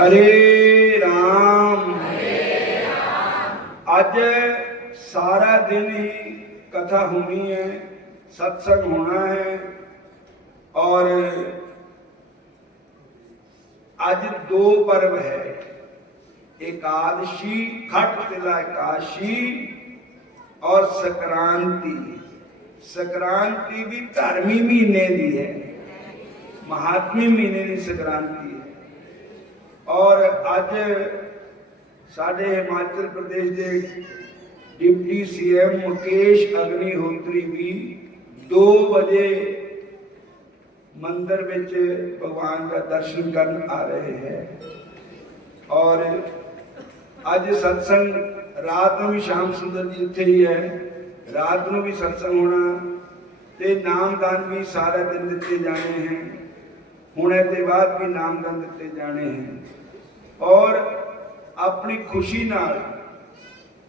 हरे राम। आज सारा दिन ही कथा होनी है, सत्संग होना है। और आज दो पर्व है, एकादशी, खट तिला एकादशी और संक्रांति। संक्रांति भी धर्मी महीने की है, महात्मी महीने की संक्रांति है। और अज साडे हिमाचल प्रदेश के डिप्टी सीएम मुकेश अग्निहोत्री भी 2 बजे मंदिर विच भगवान का दर्शन करने आ रहे हैं। और अज सत्संग रात में भी श्याम सुंदर जी उत्थे ही है, रात में भी सत्संग होना ते नामदान भी सारे दिन दिते जाने हैं। हुणे के बाद भी नामदान दिते जाने हैं। और अपनी खुशी नाल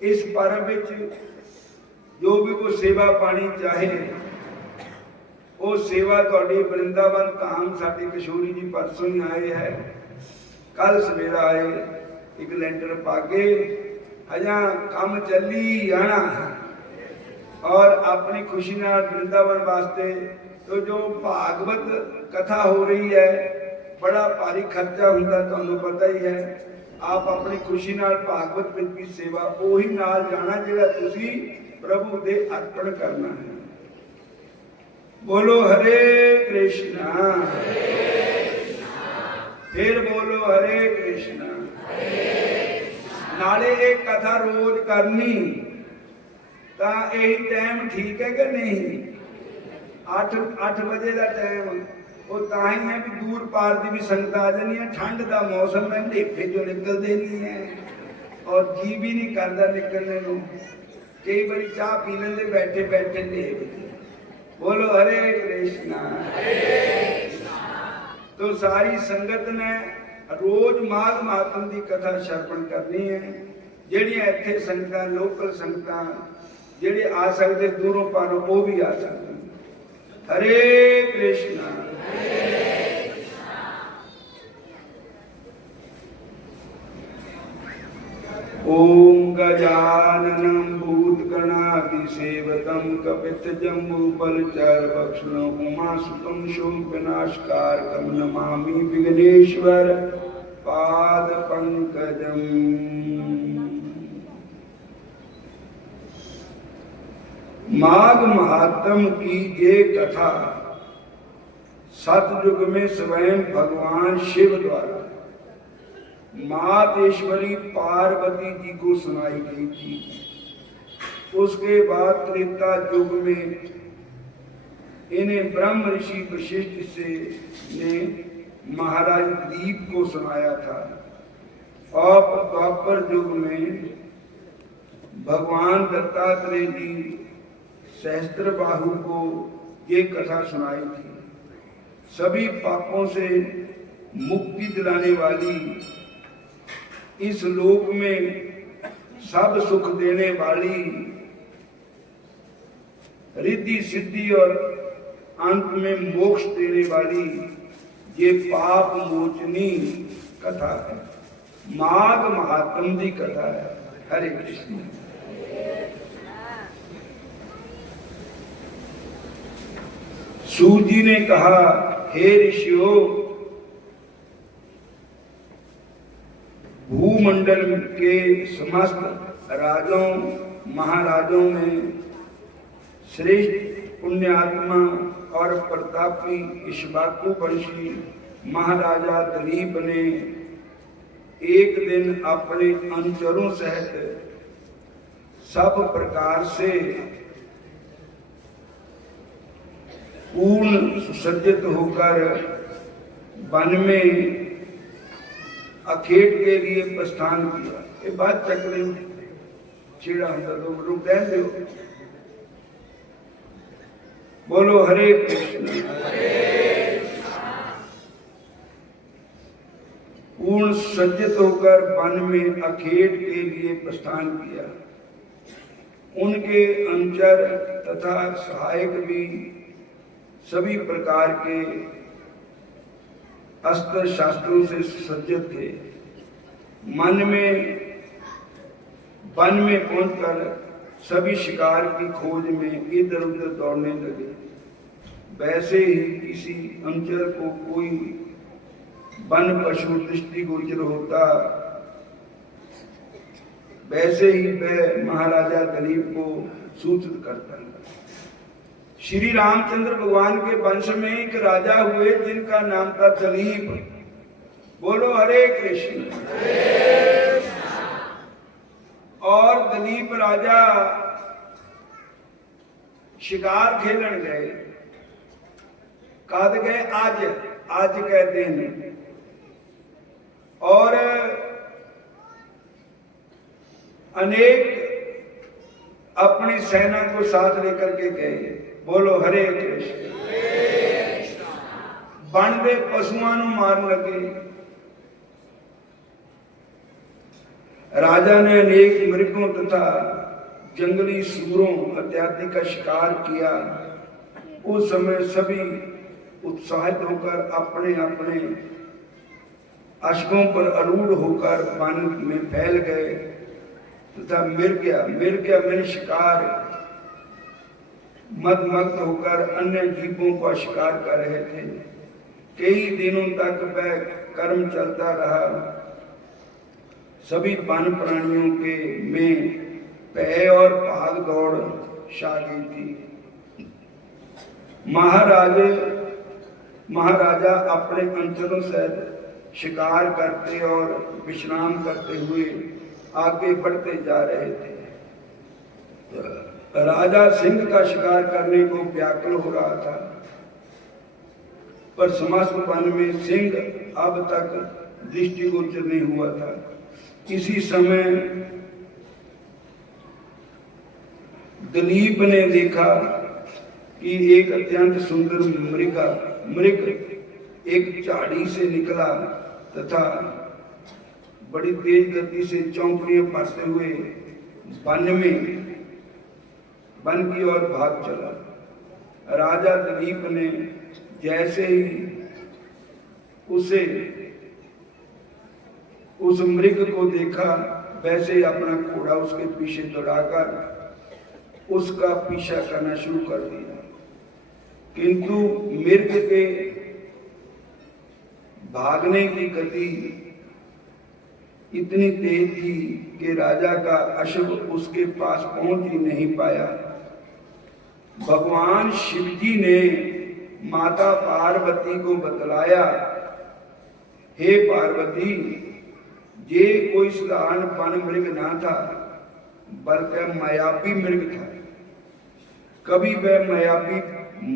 इस पर्व विच जो भी कोई सेवा पानी चाहे वो सेवा तुहाडी वृंदावन धाम साडे किशोरी जी परसों ही आए है, कल सवेरा आए, एक लैंटर पाके हजा काम चली जाना। और अपनी खुशी नाल वृंदावन वास्ते तो जो भागवत कथा हो रही है, बड़ा भारी खर्चा हुंदा, तुहानू पता ही है। आप अपनी खुशी नाल भागवत विच भी सेवा ओही नाल जाना जिहड़ा तुसी प्रभु दे अर्पण करना है। बोलो हरे कृष्णा, फिर बोलो हरे कृष्णा। नाले एक कथा रोज करनी तां यही टाइम ठीक है कि नहीं? 8 बजे का टाइम वो ताही है भी दूर पार की भी संगत आ जानी है। ठंड का मौसम है, ढेफे जो निकलते नहीं है और जी भी नहीं करता निकलने को। कई बार चाह पी लेंगे बैठे बैठे ढेफ। बोलो हरे कृष्णा। तो सारी संगत ने रोज माघ महात्म की कथा श्रवण करनी है। ਜਿਹੜੀਆਂ ਇੱਥੇ संगत लोकल संगत ਜਿਹੜੇ आ सकते दूरों पारों वो भी आ सकते। हरे कृष्णा। ओम गजाननं भूतगणाधिसेवितं कपित्थजम्बूफलचारुभक्षणं उमासुतं शोकविनाशकारकं नमामि विघ्नेश्वर पादपङ्कजम्। माघ महात्म की ये कथा सतयुग में स्वयं भगवान शिव द्वारा मातेश्वरी पार्वती जी को सुनाई गई थी। उसके बाद त्रेता युग में इन्हें ब्रह्म ऋषि वशिष्ठ से ने महाराज दीप को सुनाया था। और द्वापर युग में भगवान दत्तात्रेय जी सहस्त्रबाहु को ये कथा सुनाई थी। सभी पापों से मुक्ति दिलाने वाली, इस लोक में सब सुख देने वाली, रिद्धि सिद्धि और अंत में मोक्ष देने वाली ये पाप मोचनी कथा है, माघ महात्म की कथा है। हरे कृष्ण। सूत जी ने कहा, हे ऋषियों, भूमंडल के समस्त राजों महाराजों में श्रेष्ठ पुण्यात्मा और प्रतापी इक्ष्वाकु वंशी महाराजा दिलीप ने एक दिन अपने अनुचरों सहित सब प्रकार से पूर्ण सुसज्जित होकर वन में अखेट के लिए प्रस्थान किया। ये बात चक्र छेड़ा होता तो रुक दो। बोलो हरे कृष्ण। पूर्ण सज्जित होकर वन में अखेट के लिए प्रस्थान किया। उनके अनुचर तथा सहायक भी सभी प्रकार के अस्त्र शास्त्रों से सुसज्जित थे। मन में वन में पहुंचकर सभी शिकार की खोज में इधर उधर दौड़ने लगे। वैसे ही किसी अंचर को कोई वन पशु दृष्टिगोचर होता, वैसे ही वह महाराजा दिलीप को सूचित करता। श्री रामचंद्र भगवान के वंश में एक राजा हुए जिनका नाम था दिलीप। बोलो हरे कृष्ण। और दिलीप राजा शिकार खेलन गए। कद गए? आज के दिन। और अनेक अपनी सेना को साथ लेकर के गए। बोलो हरे कृष्ण। बन दे पशुओं को मार लगे। राजा ने अनेक मृगों तथा जंगली सूरों इत्यादि का शिकार किया। उस समय सभी उत्साहित होकर अपने अपने अश्वों पर आरूढ़ होकर वन में फैल गए तथा मिर्ग में शिकार मदमस्त होकर अन्य जीवों का शिकार कर रहे थे। कई दिनों तक वह कर्म चलता रहा। सभी वन प्राणियों के में भय और भाग दौड़ छा गई थी। महाराजा अपने अंचलों से शिकार करते और विश्राम करते हुए आगे बढ़ते जा रहे थे। राजा सिंह का शिकार करने को व्याकुल हो रहा था, पर समस्त वन में सिंह अब तक दृष्टिगोचर नहीं हुआ था। इसी समय दिलीप ने देखा कि एक अत्यंत सुंदर मृग एक झाड़ी से निकला तथा बड़ी तेज गति से चौंकड़ियां भरते हुए वन की ओर भाग चला। राजा दिलीप ने जैसे ही उस मृग को देखा, वैसे ही अपना घोड़ा उसके पीछे दौड़ाकर उसका पीछा करना शुरू कर दिया। किंतु मृग के भागने की गति इतनी तेज थी कि राजा का अश्व उसके पास पहुंच ही नहीं पाया। भगवान शिव जी ने माता पार्वती को बतलाया, हे पार्वती, ये कोई साधारण वन मृग ना था, बल्कि मायावी मृग था। कभी वह मायावी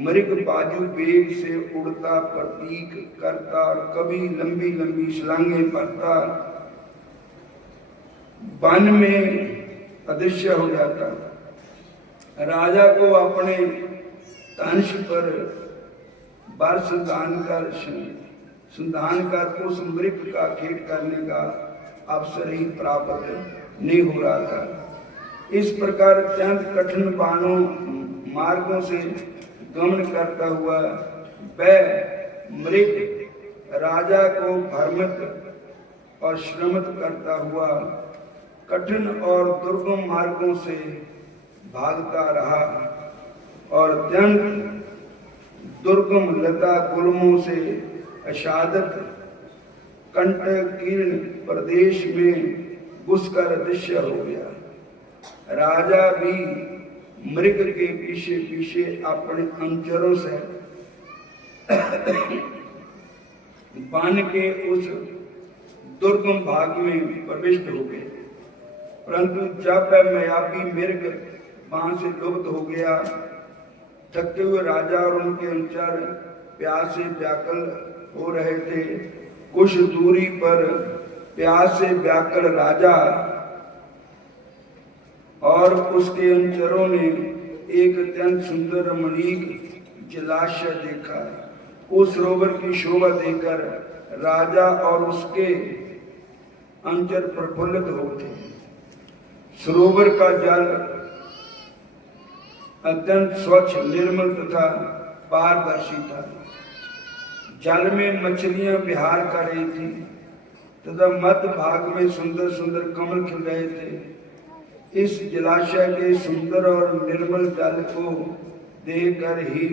मृग बाजू वेग से उड़ता प्रतीक करता और कभी लंबी लंबी छलांगें भरता वन में अदृश्य हो जाता। राजा को अपने धनुष पर बार संधान कर उस मृग का खेत करने का अवसर ही प्राप्त नहीं हो रहा था। इस प्रकार अत्यंत कठिन बाणों मार्गों से गमन करता हुआ वह मृग राजा को भ्रमित और श्रमित करता हुआ कठिन और दुर्गम मार्गों से भागता रहा और अत्यंत दुर्गम लता गुल्मों से आच्छादित कंटकीर्ण प्रदेश में घुसकर अदृश्य हो गया। राजा भी मृग के पीछे पीछे अपने अंचरों से वन के उस दुर्गम भाग में प्रविष्ट हो गए। परंतु जब वह मायावी मृग वहां से लुप्त हो गया, थके हुए राजा और उनके अनुचर प्यास से व्याकुल हो रहे थे। कुछ दूरी पर प्यास से व्याकुल राजा और उसके अनुचरों ने एक अत्यंत सुंदर रमणीक जलाशय देखा। उस सरोवर की शोभा देखकर राजा और उसके अनुचर प्रफुल्लित हो उठे। सरोवर का जल अत्यंत स्वच्छ, निर्मल तथा पारदर्शी था। जल में मछलियां विहार कर रही थी तथा मध्य भाग में सुंदर सुंदर कमल खिल रहे थे। इस जलाशय के सुंदर और निर्मल जल को देखकर ही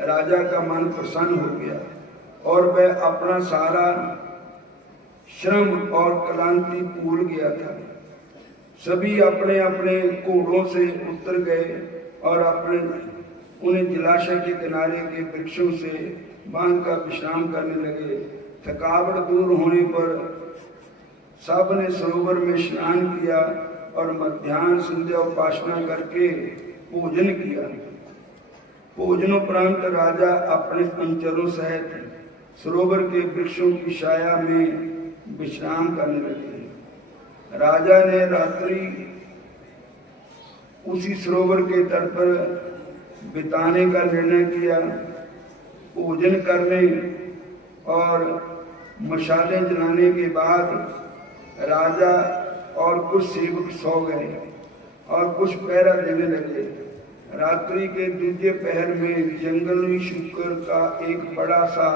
राजा का मन प्रसन्न हो गया और वह अपना सारा श्रम और क्लांति भूल गया था। सभी अपने अपने घोड़ों से उतर गए और उन्हें जलाशय के किनारे के वृक्षों से बांधकर विश्राम करने लगे। थकावट दूर होने पर सब ने सरोवर में स्नान किया और मध्याह्न संध्या उपासना करके भोजन किया। भोजनोपरांत राजा अपने अनुचरों सहित सरोवर के वृक्षों की छाया में विश्राम करने लगे। राजा ने रात्रि उसी सरोवर के तट पर बिताने का निर्णय किया। भोजन करने और मशाले जलाने के बाद राजा और कुछ सेवक सो गए और कुछ पहरा देने लगे। रात्रि के दूसरे पहर में जंगली शूकर का एक बड़ा सा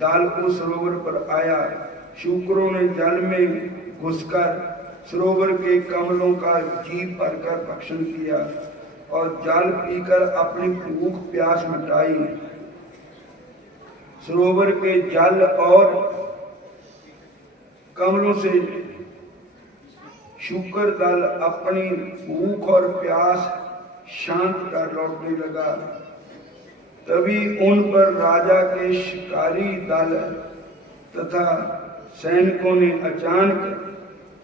दल उस सरोवर पर आया। शूकरों ने जल में घुसकर सरोवर के कमलों का जी भरकर भक्षण किया और जल पीकर अपनी भूख प्यास मिटाई। सरोवर के जल और कमलों से शूकर दल अपनी भूख और प्यास शांत कर लौटने लगा। तभी उन पर राजा के शिकारी दल तथा सैनिकों ने अचानक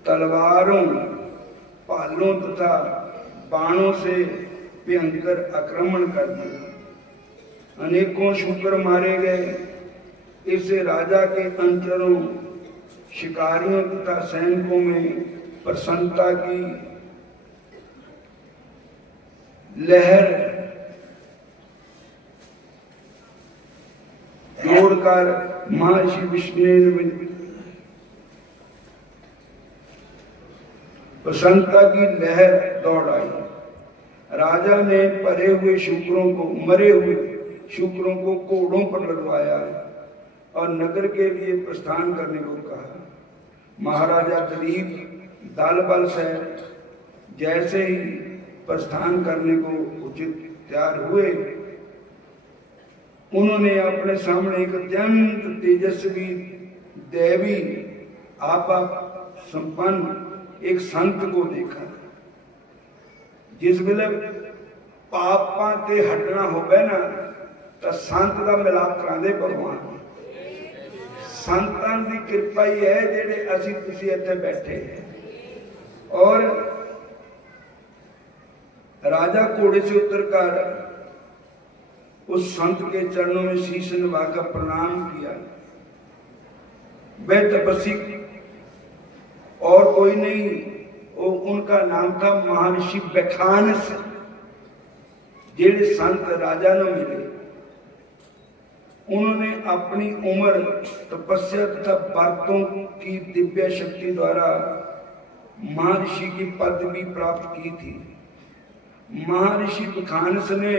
तलवारों, भालों तथा बाणों से भयंकर आक्रमण कर दिया। अनेकों शूकर मारे गए। इससे राजा के अनुचरों, शिकारियों तथा सैनिकों में प्रसन्नता की लहर दौड़कर महर्षि विष्णु प्रसन्नता की लहर दौड़ आई। राजा ने मरे हुए शूकरों को घोड़ों पर लगवाया और नगर के लिए प्रस्थान करने को कहा। महाराजा दिलीप दल बल से जैसे ही प्रस्थान करने को उचित तैयार हुए, उन्होंने अपने सामने एक अत्यंत तेजस्वी देवी आपा संपन्न एक संत को देखा। जिस वेले पापां ते हटना होवे ना तो संत का मिलाप करांदे भगवान। संतां दी कृपा ही है जेडे असीं तुसीं इत्थे बैठे हैं। और राजा घोड़े से उतरकर उस संत के चरणों में शीश नवाकर प्रणाम किया। वह तपस्वी और कोई नहीं, वो उनका नाम था महर्षि बैखानस, जेडे संत राजा ने मिले। उन्होंने अपनी उम्र, तपस्या तथा व्रतों की दिव्य शक्ति द्वारा महर्षि की पदवी प्राप्त की थी। महर्षि बैखानस ने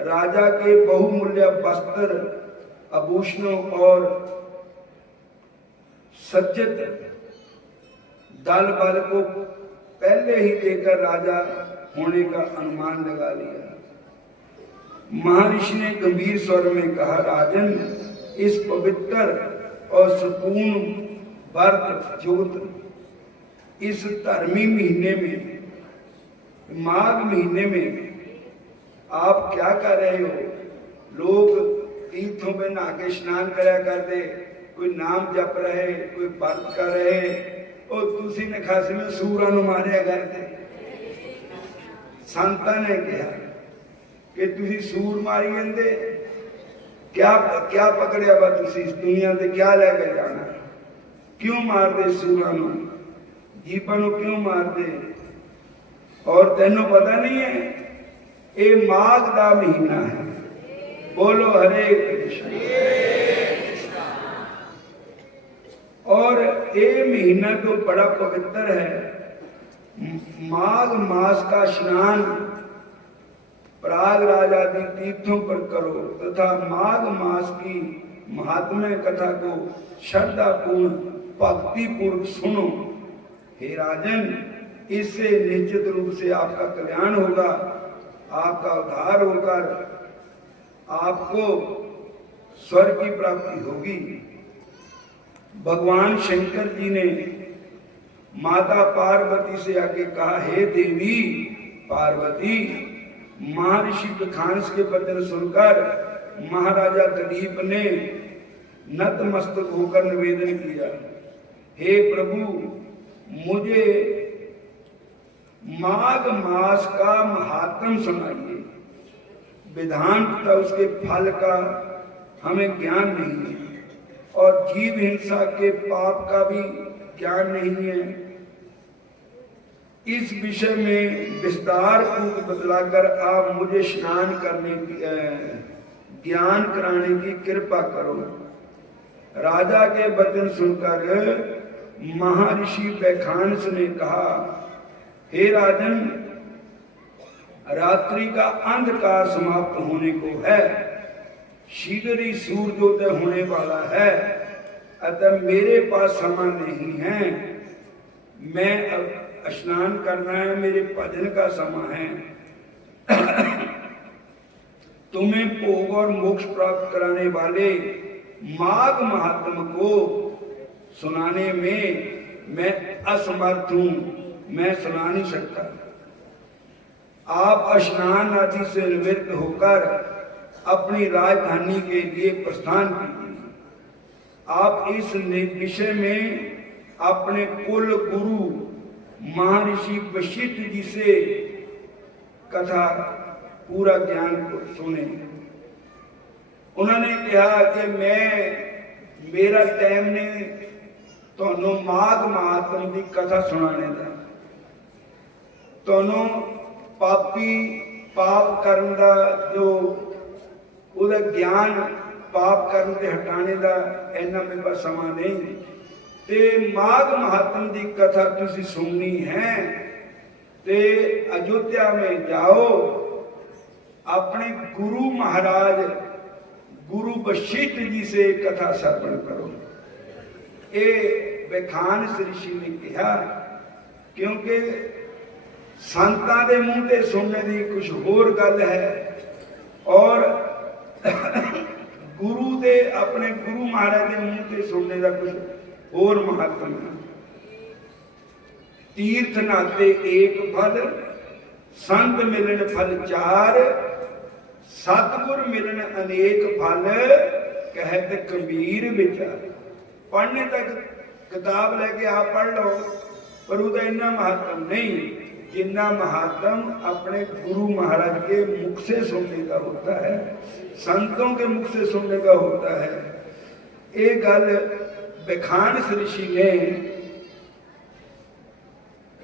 राजा के बहुमूल्य वस्त्र, आभूषणों और सज्जित दल बल को पहले ही देकर राजा होने का अनुमान लगा लिया। महर्षि ने गंभीर स्वर में कहा, राजन, इस पवित्र और संपूर्ण व्रत युक्त इस धर्मी महीने में, माघ महीने में आप क्या कर रहे हो? लोग तीर्थों में नहा के स्नान करा करते, कोई नाम जप रहे, कोई व्रत कर रहे, और तुसी ने खास में सूरा नु मारिया करते। संतां ने कहा कि तुसी सूर मारी जांदे, क्या पकड़िया वा तुसी इस दुनिया ते क्या लेके जाना? क्यों मारदे सूरां नु? जीवां नु क्यों मारदे? और तेनों पता नहीं है ये माघ का महीना है। बोलो हरे कृष्ण। और ये महीना तो बड़ा पवित्र है। माघ मास का स्नान प्रयागराज आदि तीर्थों पर करो तथा माघ मास की महात्म्य कथा को श्रद्धापूर्ण भक्ति पूर्वक सुनो। हे राजन, इससे निश्चित रूप से आपका कल्याण होगा, आपका उद्धार होकर आपको स्वर्ग की प्राप्ति होगी। भगवान शंकर जी ने माता पार्वती से आके कहा, हे देवी पार्वती। महर्षि बखांस के वचन सुनकर महाराजा दिलीप ने नतमस्तक होकर निवेदन किया, हे प्रभु, मुझे माघ मास का महात्म सुनाइए। विधान तथा उसके फल का हमें ज्ञान नहीं है और जीव हिंसा के पाप का भी ज्ञान नहीं है। इस विषय में विस्तार पूर्वक बतलाकर आप मुझे स्नान करने की ज्ञान कराने की कृपा करो। राजा के वचन सुनकर महर्षि वैखानस ने कहा, हे राजन, रात्रि का अंधकार समाप्त होने को है, शीघ्र ही सूर्योदय होने वाला है, अतः मेरे पास समय नहीं है। मैं अब स्नान करना है, मेरे भजन का समय है। तुम्हें भोग और मोक्ष प्राप्त कराने वाले माघ महात्म को सुनाने में मैं असमर्थ हूं, मैं सुना नहीं सकता। आप स्नान आदि से निवृत्त होकर अपनी राजधानी के लिए प्रस्थान कीजिए। आप इस विषय में अपने कुल गुरु महर्षि वशिष्ठ जी से कथा पूरा ज्ञान को सुने। उन्होंने कहा कि मेरा टाइम ने ਤੁਹਾਨੂੰ ਮਾਘ ਮਹਾਤਮ ਦੀ ਕਥਾ ਸੁਣਾਣੇ ਦਾ। ਤੁਹਾਨੂੰ ਪਾਪੀ ਪਾਪ ਕਰਨ ਦਾ ਜੋ ਉਹਦਾ ਗਿਆਨ ਪਾਪ ਕਰਨ ਤੇ ਹਟਾਣੇ ਦਾ ਇੰਨਾ ਮੇਰੇ ਪਾਸ ਸਮਾਂ ਨਹੀਂ। ਤੇ ਮਾਘ ਮਹਾਤਮ ਦੀ ਕਥਾ ਤੁਸੀਂ ਸੁਣਨੀ ਹੈ ਤੇ ਅਯੋਧਿਆ में जाओ, अपने गुरु महाराज गुरु वशिष्ठ जी से कथा श्रवण करो। ये वैखानस ऋषि ने कहा, क्योंकि संतां दे मुंह ते सुनने की कुछ होर गल है और गुरु दे अपने गुरु महाराज के मुंह ते सुनने का कुछ होर महत्व है। तीर्थ नाते एक फल, संत मिलन फल चार, सतगुर मिलन अनेक फल, कहत कबीर विचार। पढ़ने तक किताब लेके आप पढ़ लो, पर उसका इतना महत्व नहीं जितना महत्व अपने गुरु महाराज के मुख से सुनने का होता है, संतों के मुख से सुनने का होता है। ये गल वैखानस ऋषि ने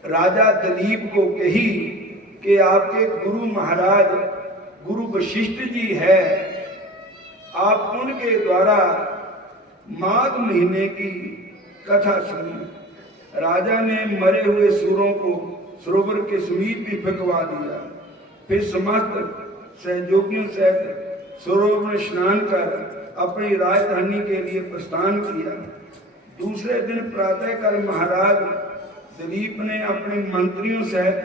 राजा दिलीप को कही कि आपके गुरु महाराज गुरु वशिष्ठ जी है, आप उनके द्वारा माघ महीने की कथा सुनी। राजा ने मरे हुए सूरों को सरोवर के समीप भी फेंकवा दिया। फिर समस्त सहयोगियों सहित सरोवर में स्नान कर अपनी राजधानी के लिए प्रस्थान किया। दूसरे दिन प्रातःकाल महाराज दिलीप ने अपने मंत्रियों सहित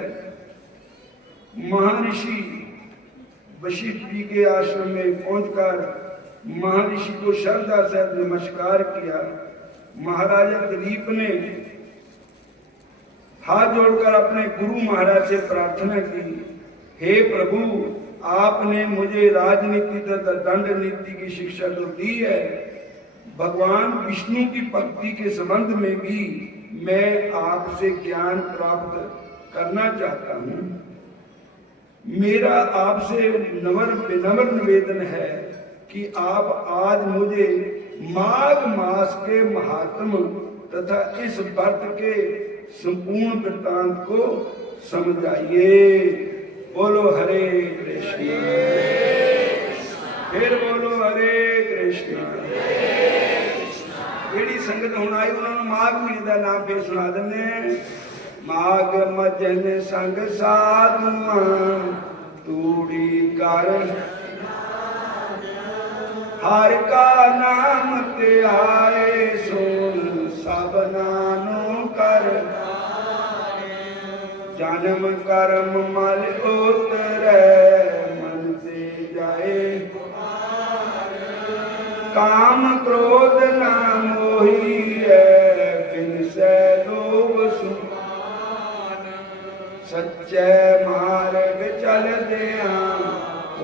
महर्षि वशिष्ठ जी के आश्रम में पहुंचकर महर्षि को श्रद्धा से नमस्कार किया। महाराजा दिलीप ने हाथ जोड़कर अपने गुरु महाराज से प्रार्थना की, हे प्रभु, आपने मुझे राजनीति तथा दंड नीति की शिक्षा तो दी है, भगवान विष्णु की भक्ति के संबंध में भी मैं आपसे ज्ञान प्राप्त करना चाहता हूँ। मेरा आपसे विनम्र निवेदन है कि आप आज मुझे माघ मास के महात्म तथा इस व्रत के संपूर्ण वृत्तांत को समझाइए। बोलो हरे कृष्ण, फिर बोलो हरे कृष्ण। जेड़ी संगत हुण आई उन्होंने माघ महीने का नाम फिर सुना देने। माघ मजन संग साधुआ तूड़ी कर हर का नाम त्यारे सुन सब ਨਾਨੋ ਕਰ ਜਨਮ ਕਰਮ ਮਲ ਉਤਰੈ ਮਨ ਤੇ ਜਾਏ ਕਾਮ ਕ੍ਰੋਧ ਨਾ ਮੋਹੀਐ ਬਿਨ ਸੈ ਲੋਭ ਸੁਮਾਨ ਸੱਚੇ ਮਾਰਗ ਚਲਦਿਆਂ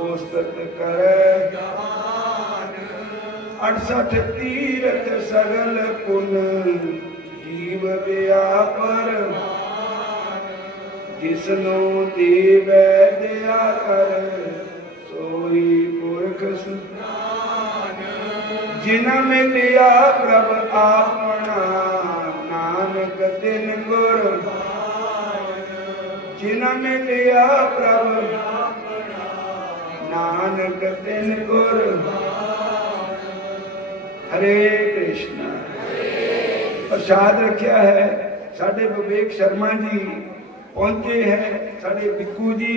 ਉਸਤਤ ਕਰੈ 68 ਤੀਰਥ ਸਗਲ ਪੁਨ ਜੀਵ ਵਿਆਪਰ ਜਿਸਨੂੰ ਦੇਵੈ ਦਿਆ ਕਰ ਸੋਈ ਪੁਰਖ ਸੁਨਾਨ ਜਿਨ ਮਿਲਿਆ ਪ੍ਰਭ ਆਪਣਾ ਨਾਨਕ ਤਿਨ ਗੁਰ ਜਿਨ ਮਿਲਿਆ ਪ੍ਰਭ ਨਾਨਕ ਤਿਨ ਗੁਰ हरे कृष्णा। प्रसाद रखा है साढ़े विवेक शर्मा जी पहुंचे हैं, साढ़े बिक्कू जी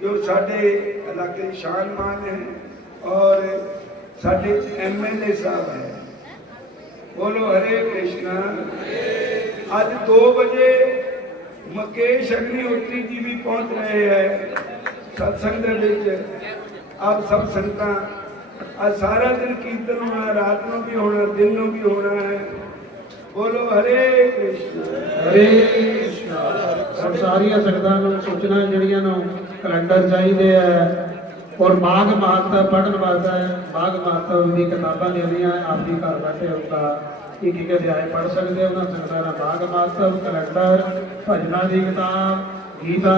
जो साढ़े इलाके शान मान है और साढ़े MLA साहब है। बोलो हरे कृष्णा। आज 2 बजे मुकेश अग्निहोत्री जी भी पहुंच रहे हैं सत्संग के। आप सब संगतां आज सारा दिन कीर्तन होना, रात में भी होना, दिन में भी होना है। बोलो हरे कृष्णा हरे कृष्णा। सब सारिया संगतां नूं सूचना जिहड़ियां नूं कैलेंडर चाहिए है और माघ महात्म पढ़न वास्ते माघ महात्म दी किताबां लेनियां आप भी घर बैठे होता एक अध्याय पढ़ सकते हो। उन्हां संगतां दा माघ महात्म कैलेंडर भजना की किताब गीता